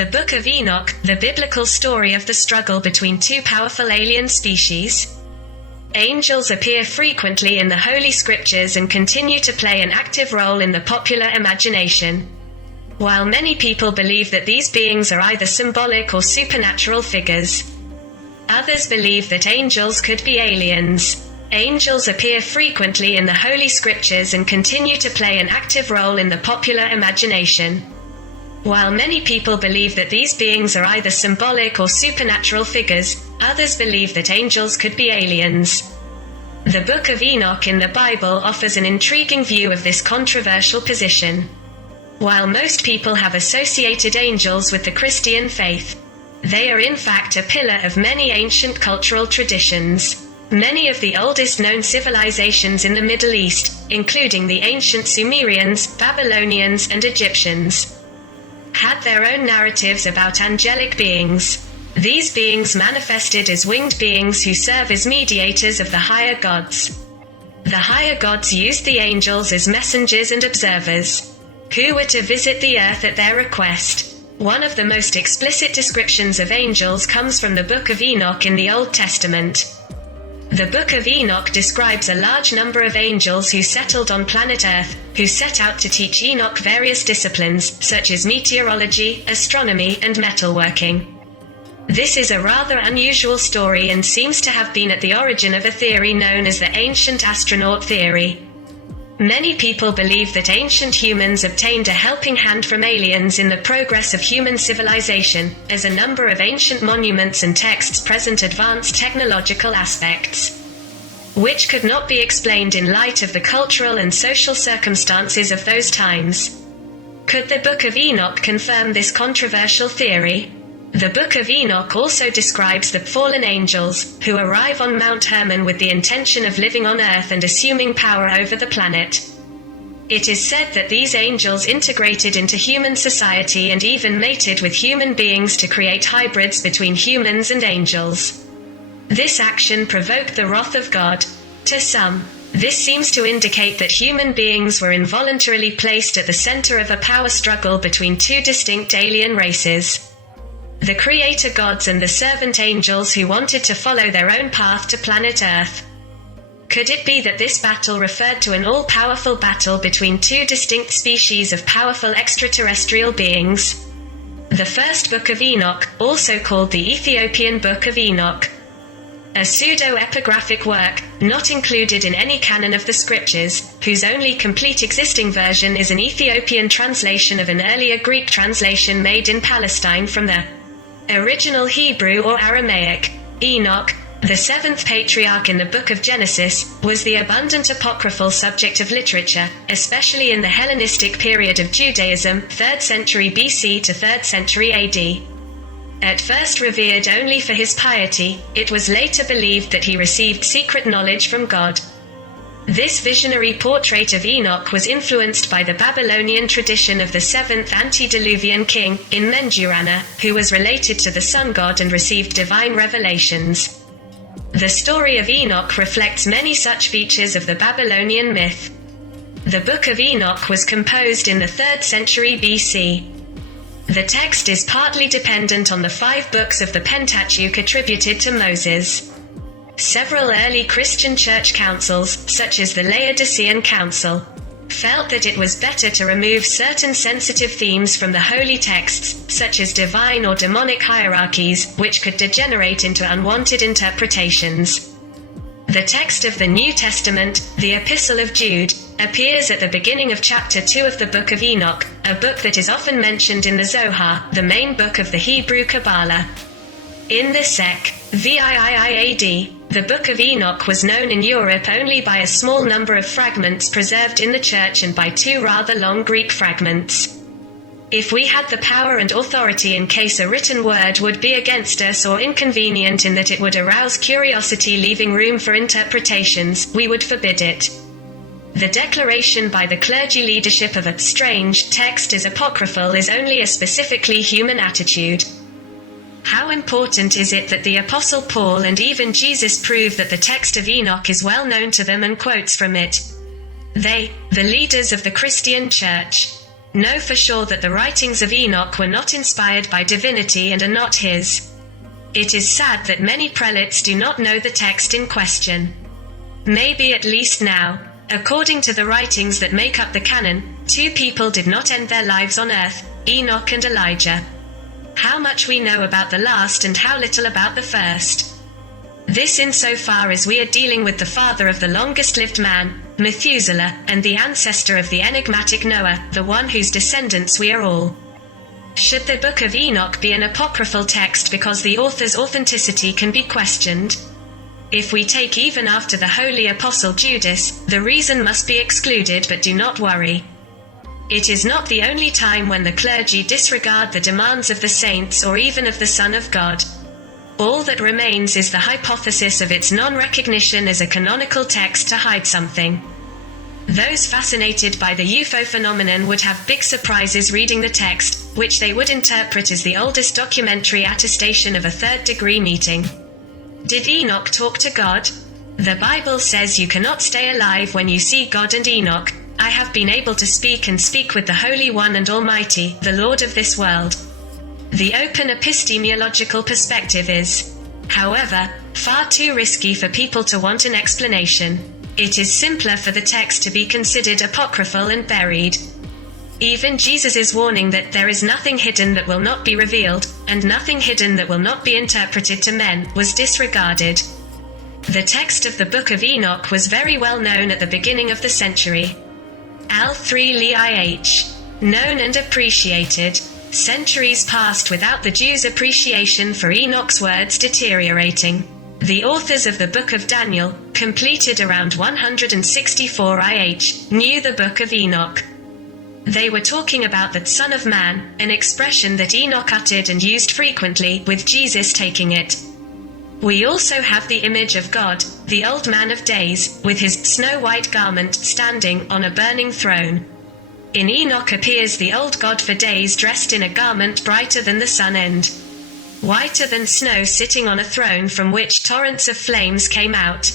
The Book of Enoch, the biblical story of the struggle between two powerful alien species. Angels appear frequently in the Holy Scriptures and continue to play an active role in the popular imagination. While many people believe that these beings are either symbolic or supernatural figures, others believe that angels could be aliens. Angels appear frequently in the Holy Scriptures and continue to play an active role in the popular imagination. While many people believe that these beings are either symbolic or supernatural figures, others believe that angels could be aliens. The Book of Enoch in the Bible offers an intriguing view of this controversial position. While most people have associated angels with the Christian faith, they are in fact a pillar of many ancient cultural traditions. Many of the oldest known civilizations in the Middle East, including the ancient Sumerians, Babylonians, and Egyptians, had their own narratives about angelic beings. These beings manifested as winged beings who serve as mediators of the higher gods. The higher gods used the angels as messengers and observers, who were to visit the earth at their request. One of the most explicit descriptions of angels comes from the Book of Enoch in the Old Testament. The Book of Enoch describes a large number of angels who settled on planet Earth, who set out to teach Enoch various disciplines, such as meteorology, astronomy, and metalworking. This is a rather unusual story and seems to have been at the origin of a theory known as the ancient astronaut theory. Many people believe that ancient humans obtained a helping hand from aliens in the progress of human civilization, as a number of ancient monuments and texts present advanced technological aspects, which could not be explained in light of the cultural and social circumstances of those times. Could the Book of Enoch confirm this controversial theory? The Book of Enoch also describes the fallen angels, who arrive on Mount Hermon with the intention of living on Earth and assuming power over the planet. It is said that these angels integrated into human society and even mated with human beings to create hybrids between humans and angels. This action provoked the wrath of God. To some, this seems to indicate that human beings were involuntarily placed at the center of a power struggle between two distinct alien races: the creator gods and the servant angels who wanted to follow their own path to planet Earth. Could it be that this battle referred to an all-powerful battle between two distinct species of powerful extraterrestrial beings? The first Book of Enoch, also called the Ethiopian Book of Enoch, a pseudo-epigraphic work, not included in any canon of the scriptures, whose only complete existing version is an Ethiopian translation of an earlier Greek translation made in Palestine from the original Hebrew or Aramaic. Enoch, the seventh patriarch in the Book of Genesis, was the abundant apocryphal subject of literature, especially in the Hellenistic period of Judaism, 3rd century BC to 3rd century AD. At first revered only for his piety, it was later believed that he received secret knowledge from God. This visionary portrait of Enoch was influenced by the Babylonian tradition of the seventh antediluvian king, Enmenduranna, who was related to the sun god and received divine revelations. The story of Enoch reflects many such features of the Babylonian myth. The Book of Enoch was composed in the 3rd century BC. The text is partly dependent on the 5 books of the Pentateuch attributed to Moses. Several early Christian church councils, such as the Laodicean Council, felt that it was better to remove certain sensitive themes from the holy texts, such as divine or demonic hierarchies, which could degenerate into unwanted interpretations. The text of the New Testament, the Epistle of Jude, appears at the beginning of chapter 2 of the Book of Enoch, a book that is often mentioned in the Zohar, the main book of the Hebrew Kabbalah. In the Sec. VIIIAD, the Book of Enoch was known in Europe only by a small number of fragments preserved in the church and by 2 rather long Greek fragments. If we had the power and authority in case a written word would be against us or inconvenient in that it would arouse curiosity leaving room for interpretations, we would forbid it. The declaration by the clergy leadership of a strange text as apocryphal is only a specifically human attitude. How important is it that the Apostle Paul and even Jesus prove that the text of Enoch is well known to them and quotes from it? They, the leaders of the Christian Church, know for sure that the writings of Enoch were not inspired by divinity and are not his. It is sad that many prelates do not know the text in question. Maybe at least now. According to the writings that make up the canon, 2 people did not end their lives on earth, Enoch and Elijah. How much we know about the last and how little about the first. This insofar as we are dealing with the father of the longest-lived man, Methuselah, and the ancestor of the enigmatic Noah, the one whose descendants we are all. Should the Book of Enoch be an apocryphal text because the author's authenticity can be questioned? If we take even after the holy apostle Judas, the reason must be excluded, but do not worry. It is not the only time when the clergy disregard the demands of the saints or even of the Son of God. All that remains is the hypothesis of its non-recognition as a canonical text to hide something. Those fascinated by the UFO phenomenon would have big surprises reading the text, which they would interpret as the oldest documentary attestation of a third-degree meeting. Did Enoch talk to God? The Bible says you cannot stay alive when you see God, and Enoch, I have been able to speak and speak with the Holy One and Almighty, the Lord of this world. The open epistemological perspective is, however, far too risky for people to want an explanation. It is simpler for the text to be considered apocryphal and buried. Even Jesus' warning that there is nothing hidden that will not be revealed, and nothing hidden that will not be interpreted to men, was disregarded. The text of the Book of Enoch was very well known at the beginning of the century. L3LIH. Known and appreciated. Centuries passed without the Jews' appreciation for Enoch's words deteriorating. The authors of the Book of Daniel, completed around 164 IH, knew the Book of Enoch. They were talking about that Son of Man, an expression that Enoch uttered and used frequently, with Jesus taking it. We also have the image of God, the old man of days, with his snow-white garment, standing on a burning throne. In Enoch appears the old God for days dressed in a garment brighter than the sun and whiter than snow, sitting on a throne from which torrents of flames came out.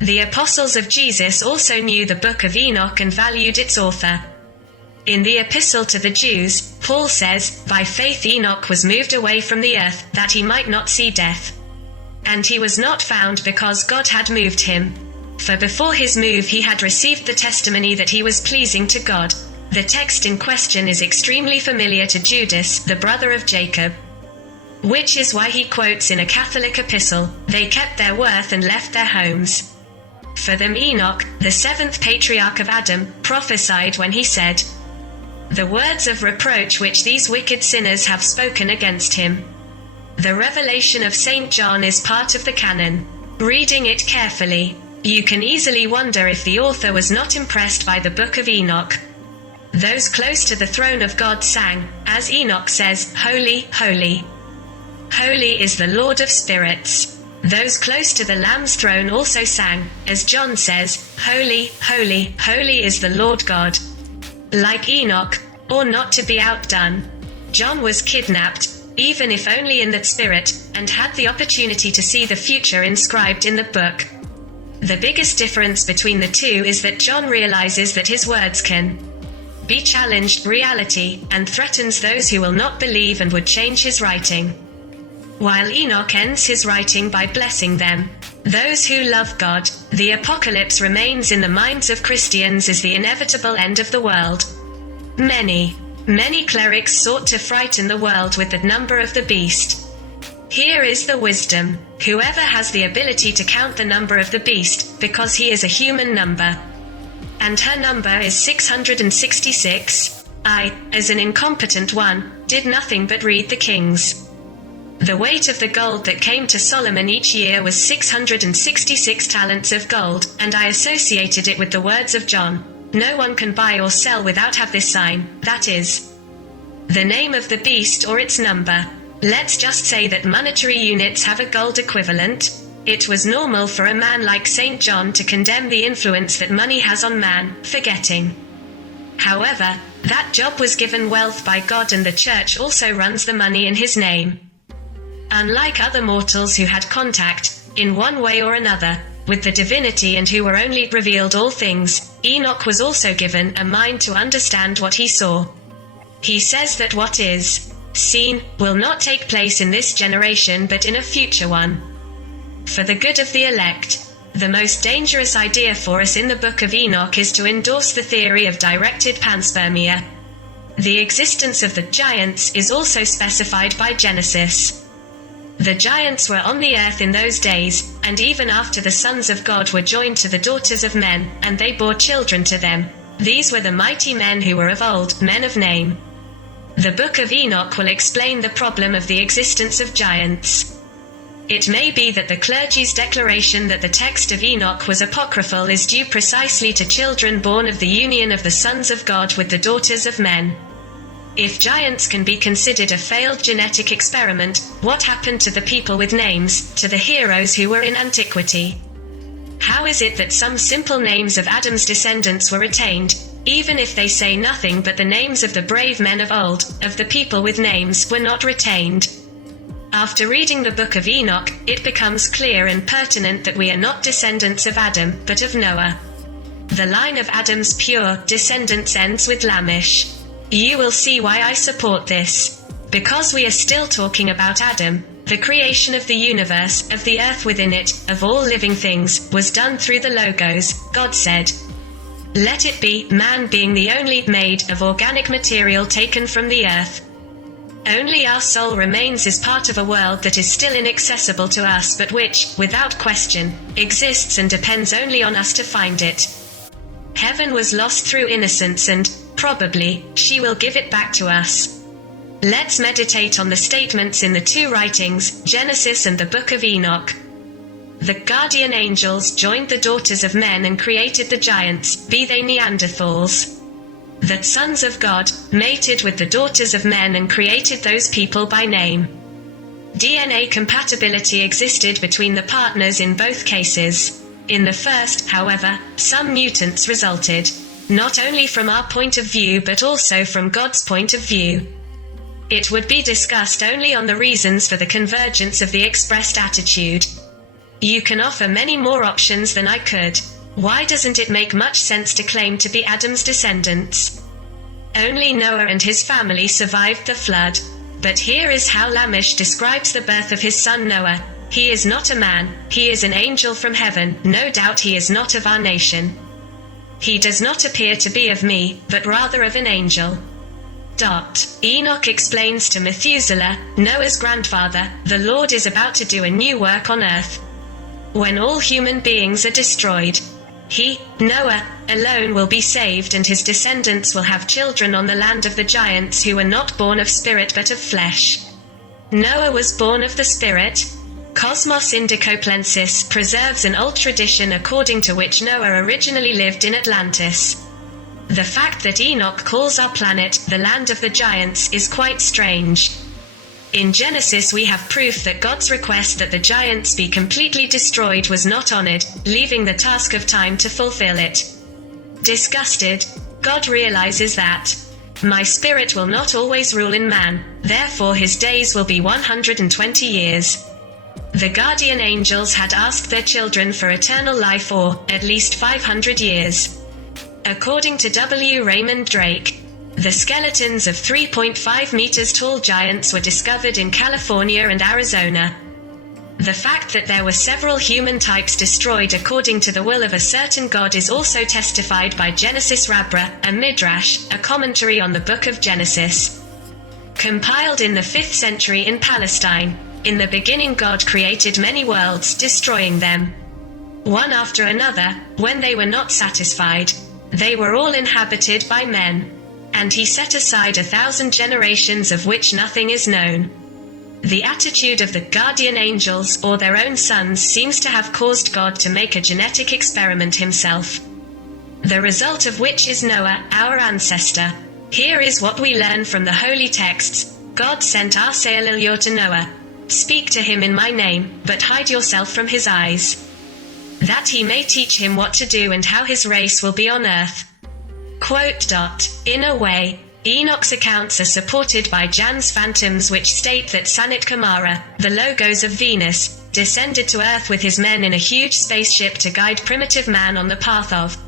The apostles of Jesus also knew the Book of Enoch and valued its author. In the Epistle to the Jews, Paul says, "By faith Enoch was moved away from the earth, that he might not see death. And he was not found because God had moved him. For before his move he had received the testimony that he was pleasing to God." The text in question is extremely familiar to Judas, the brother of Jacob. Which is why he quotes in a Catholic epistle, "They kept their worth and left their homes." For them Enoch, the 7th patriarch of Adam, prophesied when he said, "The words of reproach which these wicked sinners have spoken against him." The revelation of St. John is part of the canon. Reading it carefully, you can easily wonder if the author was not impressed by the Book of Enoch. Those close to the throne of God sang, as Enoch says, "Holy, holy. Holy is the Lord of spirits." Those close to the Lamb's throne also sang, as John says, "Holy, holy, holy is the Lord God." Like Enoch, or not to be outdone, John was kidnapped, even if only in that spirit, and had the opportunity to see the future inscribed in the book. The biggest difference between the two is that John realizes that his words can be challenged reality, and threatens those who will not believe and would change his writing. While Enoch ends his writing by blessing them, those who love God, the apocalypse remains in the minds of Christians as the inevitable end of the world. Many clerics sought to frighten the world with the number of the beast. Here is the wisdom. Whoever has the ability to count the number of the beast, because he is a human number, and her number is 666, I, as an incompetent one, did nothing but read the Kings. The weight of the gold that came to Solomon each year was 666 talents of gold, and I associated it with the words of John. No one can buy or sell without have this sign, that is, the name of the beast or its number. Let's just say that monetary units have a gold equivalent. It was normal for a man like St. John to condemn the influence that money has on man, forgetting, however, that Job was given wealth by God and the church also runs the money in his name. Unlike other mortals who had contact, in one way or another, with the divinity and who were only revealed all things, Enoch was also given a mind to understand what he saw. He says that what is seen will not take place in this generation but in a future one. For the good of the elect, the most dangerous idea for us in the Book of Enoch is to endorse the theory of directed panspermia. The existence of the giants is also specified by Genesis. The giants were on the earth in those days, and even after the sons of God were joined to the daughters of men, and they bore children to them. These were the mighty men who were of old, men of name. The Book of Enoch will explain the problem of the existence of giants. It may be that the clergy's declaration that the text of Enoch was apocryphal is due precisely to children born of the union of the sons of God with the daughters of men. If giants can be considered a failed genetic experiment, what happened to the people with names, to the heroes who were in antiquity? How is it that some simple names of Adam's descendants were retained, even if they say nothing but the names of the brave men of old, of the people with names, were not retained? After reading the Book of Enoch, it becomes clear and pertinent that we are not descendants of Adam, but of Noah. The line of Adam's pure descendants ends with Lamech. You will see why I support this. Because we are still talking about Adam, the creation of the universe, of the earth within it, of all living things, was done through the Logos. God said, "Let it be," man being the only made of organic material taken from the earth. Only our soul remains as part of a world that is still inaccessible to us but which, without question, exists and depends only on us to find it. Heaven was lost through innocence and, probably, she will give it back to us. Let's meditate on the statements in the two writings, Genesis and the Book of Enoch. The guardian angels joined the daughters of men and created the giants, be they Neanderthals. The sons of God mated with the daughters of men and created those people by name. DNA compatibility existed between the partners in both cases. In the first, however, some mutants resulted, not only from our point of view but also from God's point of view. It would be discussed only on the reasons for the convergence of the expressed attitude. You can offer many more options than I could. Why doesn't it make much sense to claim to be Adam's descendants? Only Noah and his family survived the flood. But here is how Lamech describes the birth of his son Noah. He is not a man, he is an angel from heaven, no doubt he is not of our nation. He does not appear to be of me, but rather of an angel. Enoch explains to Methuselah, Noah's grandfather, the Lord is about to do a new work on earth. When all human beings are destroyed, he, Noah, alone will be saved and his descendants will have children on the land of the giants who were not born of spirit but of flesh. Noah was born of the spirit. Cosmos Indicoplensis preserves an old tradition according to which Noah originally lived in Atlantis. The fact that Enoch calls our planet the land of the giants is quite strange. In Genesis we have proof that God's request that the giants be completely destroyed was not honored, leaving the task of time to fulfill it. Disgusted, God realizes that, "My spirit will not always rule in man, therefore his days will be 120 years. The guardian angels had asked their children for eternal life or, at least 500 years. According to W. Raymond Drake, the skeletons of 3.5 meters tall giants were discovered in California and Arizona. The fact that there were several human types destroyed according to the will of a certain God is also testified by Genesis Rabbah, a midrash, a commentary on the Book of Genesis. Compiled in the 5th century in Palestine, in the beginning God created many worlds, destroying them one after another. When they were not satisfied, they were all inhabited by men. And he set aside 1,000 generations of which nothing is known. The attitude of the guardian angels or their own sons seems to have caused God to make a genetic experiment himself. The result of which is Noah, our ancestor. Here is what we learn from the holy texts. God sent Arsaelilyor to Noah. Speak to him in my name, but hide yourself from his eyes, that he may teach him what to do and how his race will be on earth. In a way, Enoch's accounts are supported by Jan's phantoms which state that Sanit Kamara, the Logos of Venus, descended to earth with his men in a huge spaceship to guide primitive man on the path of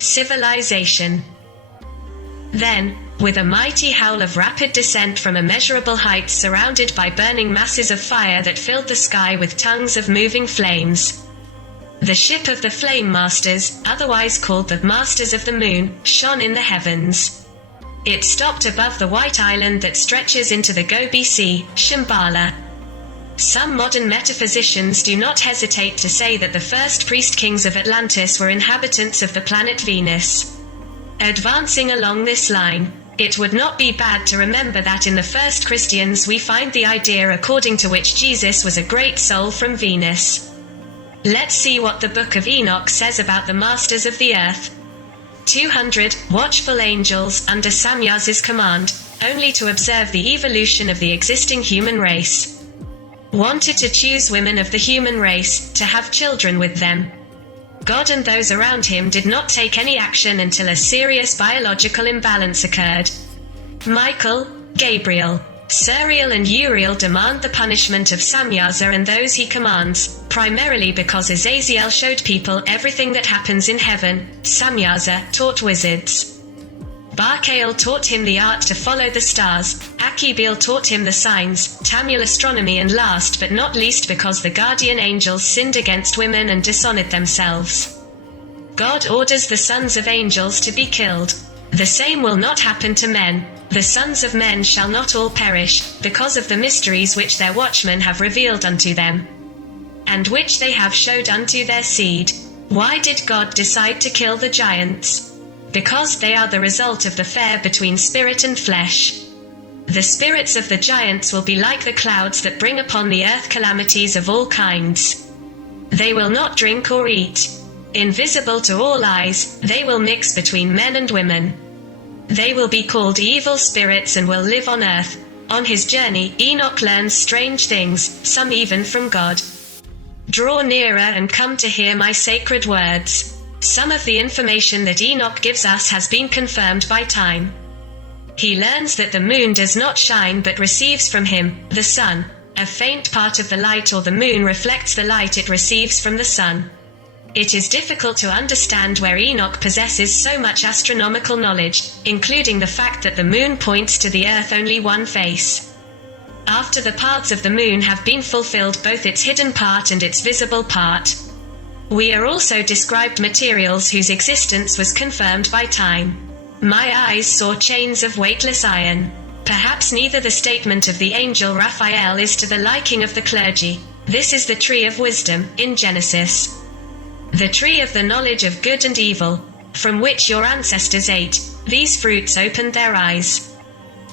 civilization. Then, with a mighty howl of rapid descent from immeasurable heights surrounded by burning masses of fire that filled the sky with tongues of moving flames, the ship of the Flame Masters, otherwise called the Masters of the Moon, shone in the heavens. It stopped above the white island that stretches into the Gobi Sea, Shambhala. Some modern metaphysicians do not hesitate to say that the first priest kings of Atlantis were inhabitants of the planet Venus. Advancing along this line, it would not be bad to remember that in the first Christians we find the idea according to which Jesus was a great soul from Venus. Let's see what the Book of Enoch says about the masters of the earth. 200 watchful angels under Samyaz's command, only to observe the evolution of the existing human race, wanted to choose women of the human race to have children with them. God and those around him did not take any action until a serious biological imbalance occurred. Michael, Gabriel, Suriel and Uriel demand the punishment of Samyaza and those he commands, primarily because Azazel showed people everything that happens in heaven. Samyaza taught wizards. Barkael taught him the art to follow the stars, Akibil taught him the signs, Tamil astronomy, and last but not least, because the guardian angels sinned against women and dishonored themselves, God orders the sons of angels to be killed. The same will not happen to men. The sons of men shall not all perish, because of the mysteries which their watchmen have revealed unto them, and which they have showed unto their seed. Why did God decide to kill the giants? Because they are the result of the fair between spirit and flesh. The spirits of the giants will be like the clouds that bring upon the earth calamities of all kinds. They will not drink or eat. Invisible to all eyes, they will mix between men and women. They will be called evil spirits and will live on earth. On his journey, Enoch learns strange things, some even from God. Draw nearer and come to hear my sacred words. Some of the information that Enoch gives us has been confirmed by time. He learns that the moon does not shine but receives from him, the sun. A faint part of the light or the moon reflects the light it receives from the sun. It is difficult to understand where Enoch possesses so much astronomical knowledge, including the fact that the moon points to the earth only one face. After the parts of the moon have been fulfilled, both its hidden part and its visible part, we are also described materials whose existence was confirmed by time. My eyes saw chains of weightless iron. Perhaps neither the statement of the angel Raphael is to the liking of the clergy. This is the tree of wisdom, in Genesis. The tree of the knowledge of good and evil, from which your ancestors ate. These fruits opened their eyes.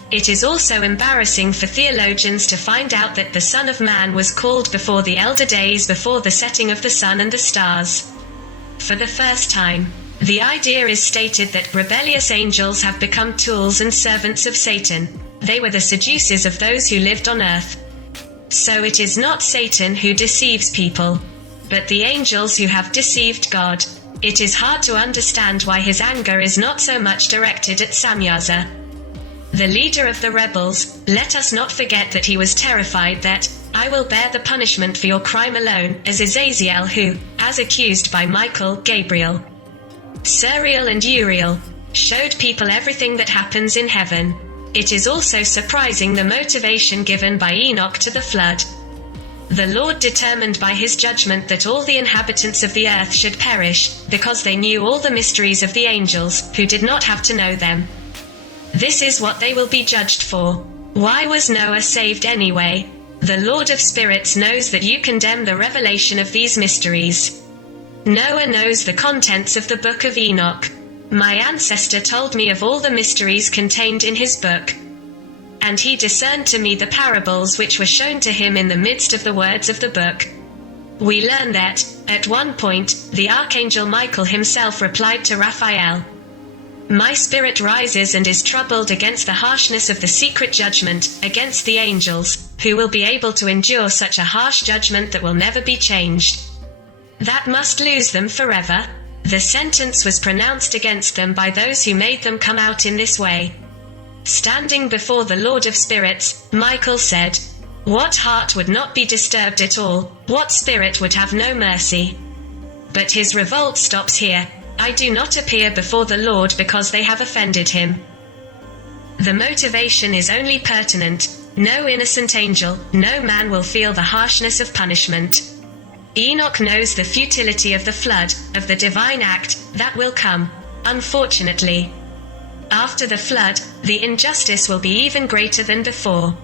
It is also embarrassing for theologians to find out that the Son of Man was called before the elder days, before the setting of the sun and the stars. For the first time, the idea is stated that rebellious angels have become tools and servants of Satan. They were the seducers of those who lived on earth. So it is not Satan who deceives people, but the angels who have deceived God. It is hard to understand why his anger is not so much directed at Samyaza, the leader of the rebels. Let us not forget that he was terrified that, I will bear the punishment for your crime alone, as Azazel who, as accused by Michael, Gabriel, Suriel and Uriel, showed people everything that happens in heaven. It is also surprising the motivation given by Enoch to the flood. The Lord determined by his judgment that all the inhabitants of the earth should perish, because they knew all the mysteries of the angels, who did not have to know them. This is what they will be judged for. Why was Noah saved anyway? The Lord of Spirits knows that you condemn the revelation of these mysteries. Noah knows the contents of the Book of Enoch. My ancestor told me of all the mysteries contained in his book. And he discerned to me the parables which were shown to him in the midst of the words of the book. We learn that, at one point, the archangel Michael himself replied to Raphael, my spirit rises and is troubled against the harshness of the secret judgment, against the angels, who will be able to endure such a harsh judgment that will never be changed. That must lose them forever. The sentence was pronounced against them by those who made them come out in this way. Standing before the Lord of Spirits, Michael said, what heart would not be disturbed at all? What spirit would have no mercy? But his revolt stops here. I do not appear before the Lord because they have offended him. The motivation is only pertinent. No innocent angel, no man will feel the harshness of punishment. Enoch knows the futility of the flood, of the divine act, that will come. Unfortunately, after the flood, the injustice will be even greater than before.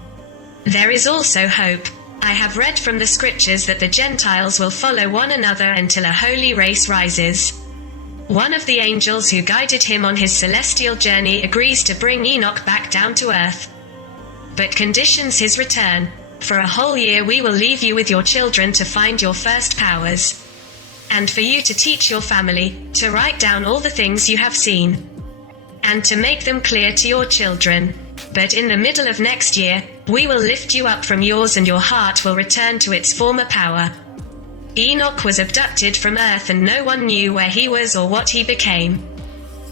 There is also hope. I have read from the scriptures that the Gentiles will follow one another until a holy race rises. One of the angels who guided him on his celestial journey agrees to bring Enoch back down to earth, but conditions his return. For a whole year we will leave you with your children to find your first powers, and for you to teach your family, to write down all the things you have seen, and to make them clear to your children. But in the middle of next year, we will lift you up from yours and your heart will return to its former power. Enoch was abducted from earth and no one knew where he was or what he became.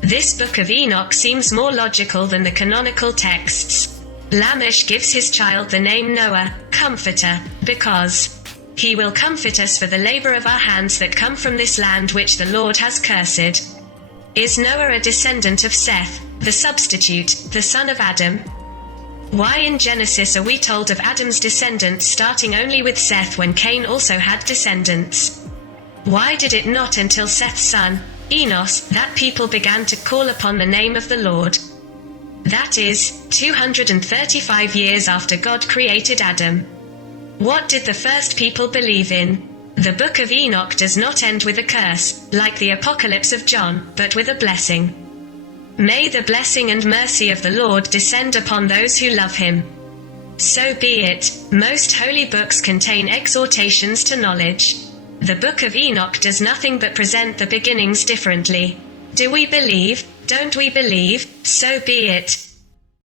This Book of Enoch seems more logical than the canonical texts. Lamech gives his child the name Noah, Comforter, because he will comfort us for the labor of our hands that come from this land which the Lord has cursed. Is Noah a descendant of Seth, the substitute, the son of Adam? Why in Genesis are we told of Adam's descendants starting only with Seth when Cain also had descendants? Why did it not until Seth's son, Enos, that people began to call upon the name of the Lord? That is, 235 years after God created Adam. What did the first people believe in? The Book of Enoch does not end with a curse, like the Apocalypse of John, but with a blessing. May the blessing and mercy of the Lord descend upon those who love him. So be it. Most holy books contain exhortations to knowledge. The Book of Enoch does nothing but present the beginnings differently. Do we believe? Don't we believe? So be it.